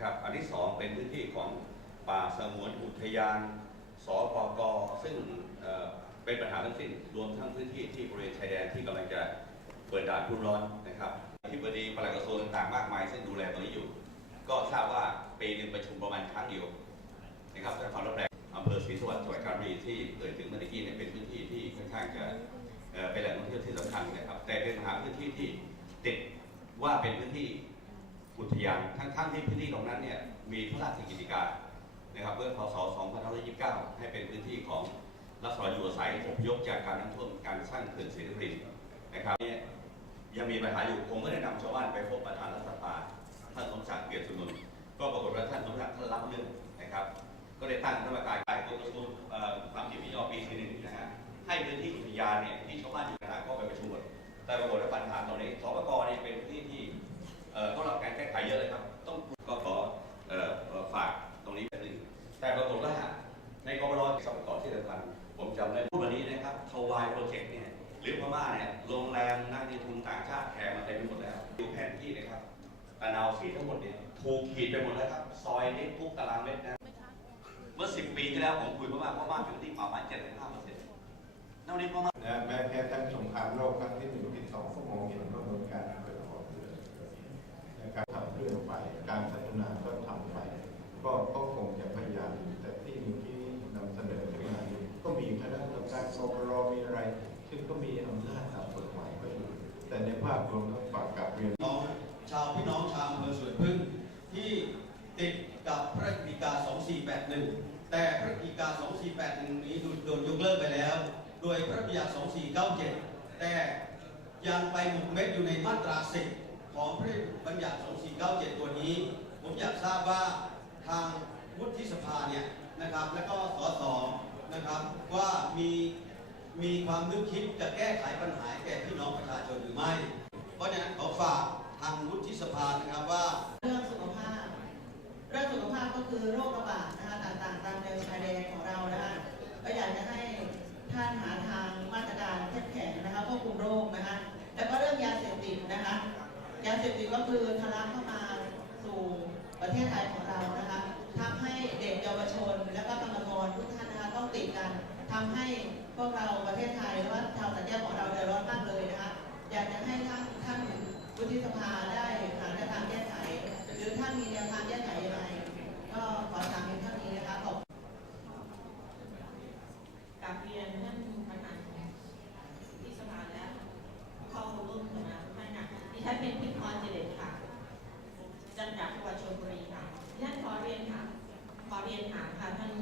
นะครับ อันที่สองเป็นพื้นที่ของป่าสงวนอุทยานสปกซึ่งเป็นปัญหาทั้งสิ้นรวมทั้งพื้นที่ที่บริเวณชายแดนที่กำลังจะเปิดด่านทุนร้อนนะครับที่บดีปลัดกระทรวงต่างๆมากมาย ซึ่งดูแลตรงนี้อยู่ ก็ทราบว่าปีหนึ่งประชุมประมาณครั้งเดียวนะครับแต่ความรับแรงอำเภอศรีสวัสดิ์จังหวัดกาญจนบุรีที่เอ่ยถึงเมื่อกี้เนี่ยเป็นพื้นที่ที่ค่อนข้างจะเอ่อเป็นแหล่งท่องเที่ยวที่สำคัญนะครับ แต่เป็นมหาพื้นที่ที่ติดว่าเป็นพื้นที่ อุทยานทั้งๆที่พื้นที่ตรงนั้นเนี่ยมีพระราชกิจการนะครับเมื่อพศ 2529 ให้เป็นพื้นที่ของรัศดรอยู่อาศัยอพยพจากการน้ำท่วมการสร้างเขื่อนศรีนครินทร์นะครับเนี่ยยังมีปัญหาอยู่ผมก็ได้นำชาวบ้านไปพบประธานรัฐสภาท่านสมศักดิ์เกียรติสุนนท์ก็ปรากฏว่าท่านสมศักดิ์ท่านรับเรื่องนะครับ ก็ได้ตั้งคณะกรรมการการกระทรวงเอ่อความผิดพิจารณาปีที่หนึ่งนะฮะให้พื้นที่อุทยานเนี่ยที่ชาวบ้านอยู่นะก็ไปประชุมแต่ปรากฏว่าปัญหาตรงนี้สปกเนี่ยเป็น ผมจำได้พูดวันนี้นะครับทวายโปรเจกต์เนี่ยหรือพม่าเนี่ยโรงแรมนักลงทุนต่างชาติแห่มาเต็มไปหมดแล้วดูแผนที่นะครับตะนาวสีทั้งหมดเนี่ยถูกขีดไปหมดแล้วครับ ซอยนี้ทุกตารางเมตรนะเมื่อ 10 ปีที่แล้วผมคุยพม่าพม่าอยู่ที่ประมาณ75เปอร์เซ็นต์นั่นนี่พม่านะแม้แค่ทั้งสงครามโลกครั้งที่หนึ่งที่สองก็มองเห็นกระบวนการเกิดของเรือนะครับทำเรื่องไป การพัฒนาก็ทำไป ก็ก็คงจะพยายามอยู่แต่ที่เมื่อกี้นำเสนอขึ้นมานี้ก็มีคณะ กรรมการกรรมีอะไร ซึ่งก็มีอำนาจตามกฎหมายก็อยู่แต่ในภาพรวมต้องฝากกับเรียนน้องชาวพี่น้องชาวอำเภอสวนพึ่งที่ติดกับพระราชกฤษฎีกา2481 แต่พระราชกฤษฎีกา2481 นี้โดนยกเลิกไปแล้ว โดยพระราชบัญญัติ2497 แต่ยังไปหมกเม็ดอยู่ในมาตรา 10 ของพระบัญญัติ 2497 ตัวนี้ ผมอยากทราบว่าทางวุฒิสภาเนี่ยนะครับ และก็สส มีมีความนึกคิดจะแก้ไขปัญหาแก่พี่น้องประชาชนหรือไม่ เพราะฉะนั้นขอฝากทางวุฒิสภานะครับว่า เรื่องสุขภาพ เรื่องสุขภาพก็คือโรคระบาดนะคะต่างๆ ตามแนวชายแดนของเรานะคะก็อยากจะให้ท่านหาทางมาตรการเข้มแข็งนะคะควบคุมโรคนะคะแล้วก็เรื่องยาเสพติดนะคะยาเสพติดก็คือทะลักเข้ามาสู่ประเทศไทยของเรานะคะทำให้เด็กเยาวชนและก็กรรมกร ทำให้พวกเราประเทศไทยหรือว่าชาวสัญญาของเราเดือดร้อนมากเลยนะคะอยากจะให้ท่านท่านวุฒิสภาได้หาแนวทางแก้ไข หรือท่านมีแนวทางแก้ไขยังไงก็ขอถามเพียงเท่านี้นะคะขอบกับเรียนท่านประธานที่สภาและเข้าร่วมสนนาทุกท่านค่ะดิฉันเป็นพิพรเจริญค่ะ จังหวัดจังหวัดชลบุรีค่ะดิฉันขอเรียนค่ะ ขอเรียนถามค่ะท่าน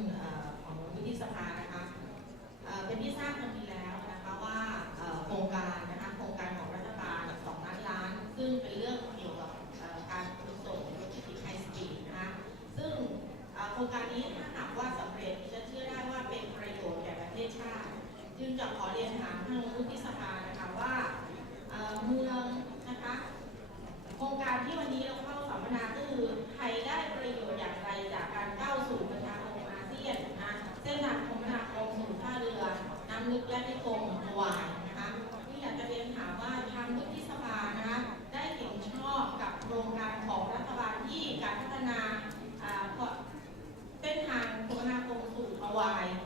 why